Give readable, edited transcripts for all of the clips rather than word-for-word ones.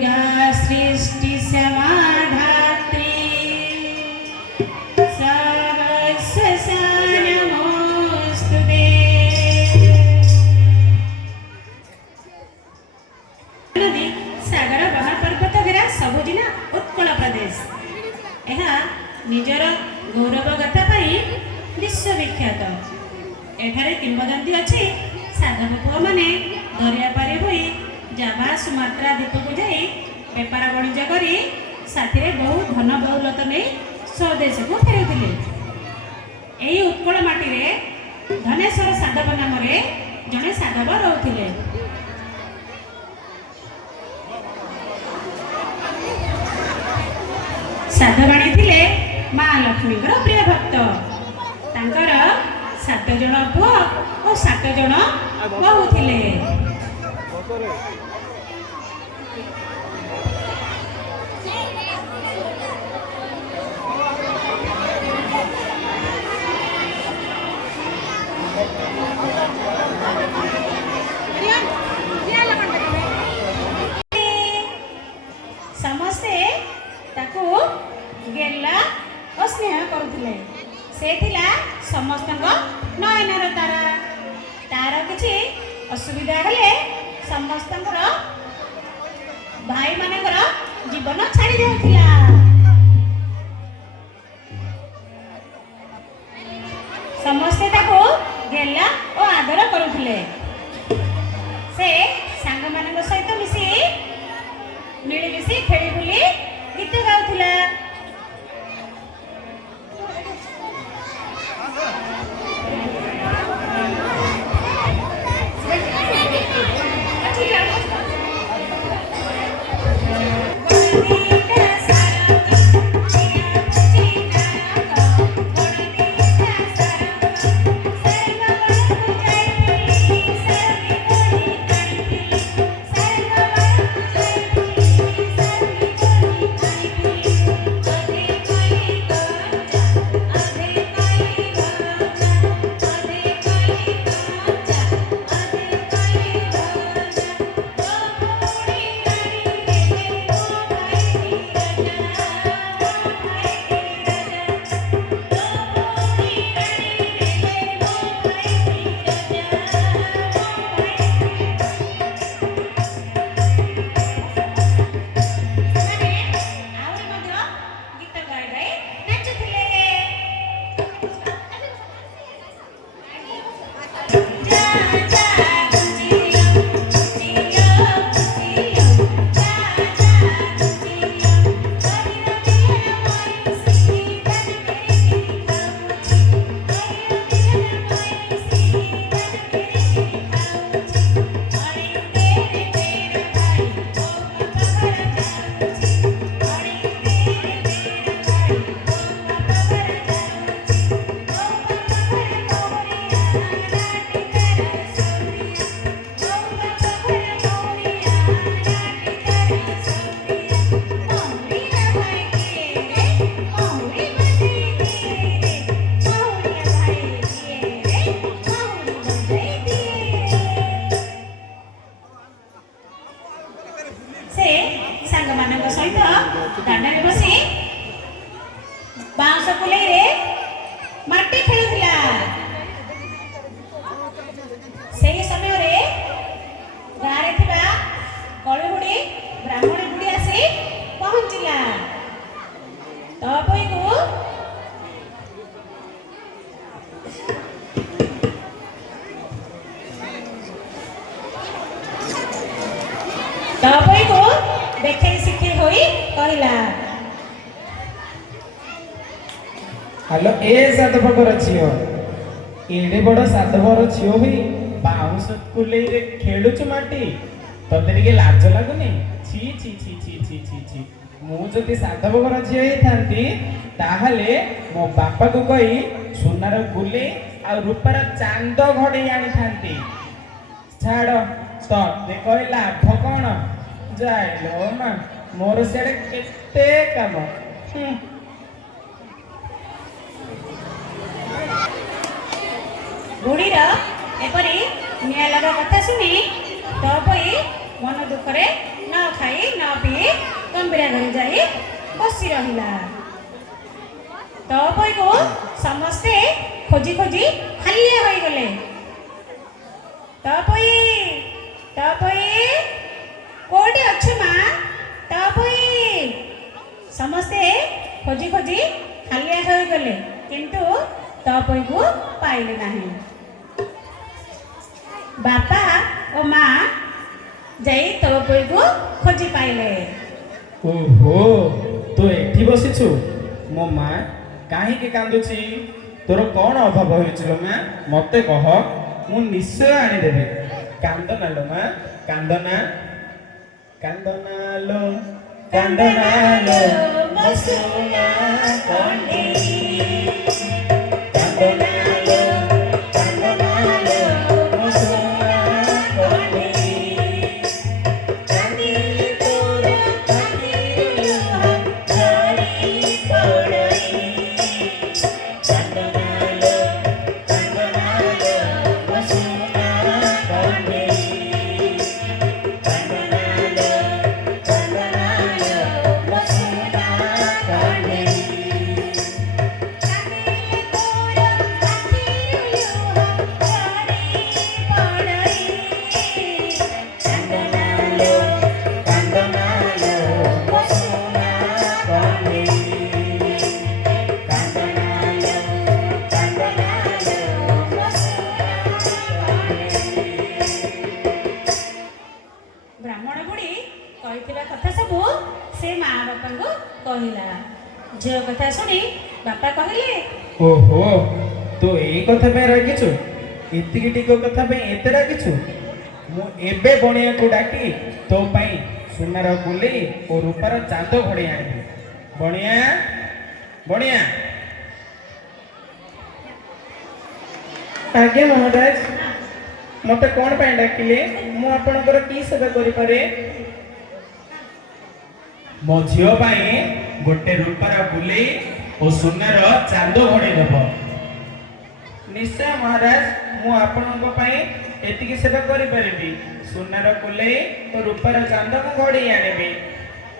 दुर्गा सृष्टि समाधात्री सर्वस्वस्य नमोस्तुते। नदी सागर वन पर्वत घेरा सबु जिला उत्कल प्रदेश यह निजर गौरव गाथा विश्वविख्यात। एठारे किंवदंती अच्छी साधव पुआ मैंने दरिया पारी हुई जावा सुमात्रा द्वीप को जाई बेपार वाणिज्य करी साथी बहुत धन दौलत नहीं स्वदेश को फेरुथिले। यही उत्कल माटी रे धनेश्वर साधव नाम जड़े साधव रोते। साधवाणी थिले माँ लक्ष्मी प्रिय भक्त। तांकर 7 जन पुआ और 7 जन बहु थिले। समस्ते ताकू गेला और स्नेह करुले। से थिला समस्त नयनर तारा। तार किसी असुविधा हेले समस्त भाई मानकर जीवन छाड़ी जाऊला। समस्ते ताको गेला और आदर करुले। से सांग मान सहित मिसी मिलमिशी खेली बुली गीत गाउला। तपई को देखे शिखे होई कहला हेलो ए साधवर छियो एडे बड़ साधवर छियो भी बाउंस कुले रे खेलुच माटी तते टिके लाज लागुनी छी छी छी छी छी छी छी मु जति साधवर झियो हे थांती ताहले मो बापा को कही सोनार गुले आ रूपार चांद घड़ी आनी थांती छाड़ तो दे कहला भकण जाइलो मा मोर सेडे केते काम बुढ़ीर एपरी निया लगा कथा सुनी तपई मन दुखरे न खाई न पी ଗମ୍ଭୀରା ଘରେ ଯାଇ ବସି ରହିଲା। ତପୋଇକୁ ସମସ୍ତେ ଖୋଜି ଖୋଜି ହାଲିଆ ହୋଇଗଲେ। ତପୋଇ ତପୋଇ କୋଉଠି ଅଛୁ ମା? ତପୋଇ ସମସ୍ତେ ଖୋଜି ଖୋଜି ହାଲିଆ ହୋଇଗଲେ, କିନ୍ତୁ ତପୋଇକୁ ପାଇଲେ ନାହିଁ। ବାପା ଓ ମା ଯାଇ ତପୋଇକୁ ଖୋଜି ପାଇଲେ। ଓହୋ, ତୁ ଏଠି ବସିଛୁ। ମୋ ମା କାହିଁକି କାନ୍ଦୁଛି? ତୋର କ'ଣ ଅଭାବ ହୋଇଛି ଲୋ ମା? ମତେ କହ, ମୁଁ ନିଶ୍ଚୟ ଆଣିଦେବି। କାନ୍ଦନା ଲୋ ମା, କାନ୍ଦନା। କାନ୍ଦନା ଲୋ, କାନ୍ଦନା ଲୋ, ମୋ ସୁନା କଣ୍ଢେଇ। କାନ୍ଦନା ଲୋ, କାନ୍ଦନା ଲୋ, ମୋ ସୁନା କଣ୍ଢେଇ। କାନ୍ଦି ତୋର କାନ୍ଦିଲୁ ଝରି ପଡ଼ଇ। କାନ୍ଦନା ଲୋ, କାନ୍ଦନା ଲୋ, ମୋ ସୁନା କଣ୍ଢେଇ। କାନ୍ଦନା ଲୋ, କାନ୍ଦନା ଲୋ, ମୋ ସୁନା କଣ୍ଢେଇ। ବ୍ରାହ୍ମଣ ବୁଢ଼ୀ କହିଥିବା କଥା ସବୁ ସେ ମା ବାପାଙ୍କୁ କହିଲା। ଝିଅ କଥା ଶୁଣି ବାପା କହିଲେ, ଓହୋ, ତୁ ଏଇ କଥା ପାଇଁ ରାଗିଛୁ? ଏତିକି ଟିକେ କଥା ପାଇଁ ଏତେ ରାଗିଛୁ? ମୁଁ ଏବେ ବଣିଆକୁ ଡାକି ତୋ ପାଇଁ ସୁନାର ଗୁଲେଇ ଓ ରୂପାର ଚାନ୍ଦ ଘୋଡ଼େଇ ଆଣିବି। ବଣିଆ, ବଣିଆ। ଆଜ୍ଞା ମହାରାଜ, ମତେ କ'ଣ ପାଇଁ ଡାକିଲେ? ମୁଁ ଆପଣଙ୍କର କି ସେବା କରିପାରେ? ମୋ ଝିଅ ପାଇଁ ଗୋଟେ ରୂପାର ଗୁଲେଇ ଓ ସୁନାର ଚାନ୍ଦ ଘୋଡ଼େଇ ଦେବ। ନିଶ୍ଚୟ ମହାରାଜ, ମୁଁ ଆପଣଙ୍କ ପାଇଁ ଏତିକି ସେବା କରିପାରିବି। ସୁନାର ଗୁଲେଇ ଓ ରୂପାର ଚାନ୍ଦ ମୁଁ ଘୋଡ଼େଇ ଆଣିବି।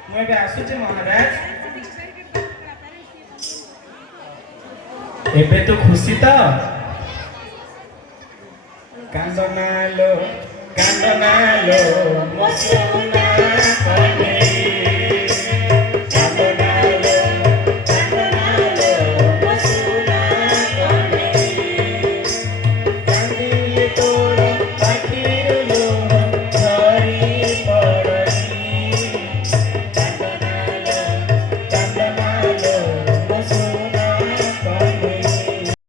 ମୁଁ ଏବେ ଆସୁଛି ମହାରାଜ। ଏବେ ତୁ ଖୁସି ତ? କାନ୍ଦନା ଲୋ, କାନ୍ଦନା ଲୋ, ମୋ ସୁନା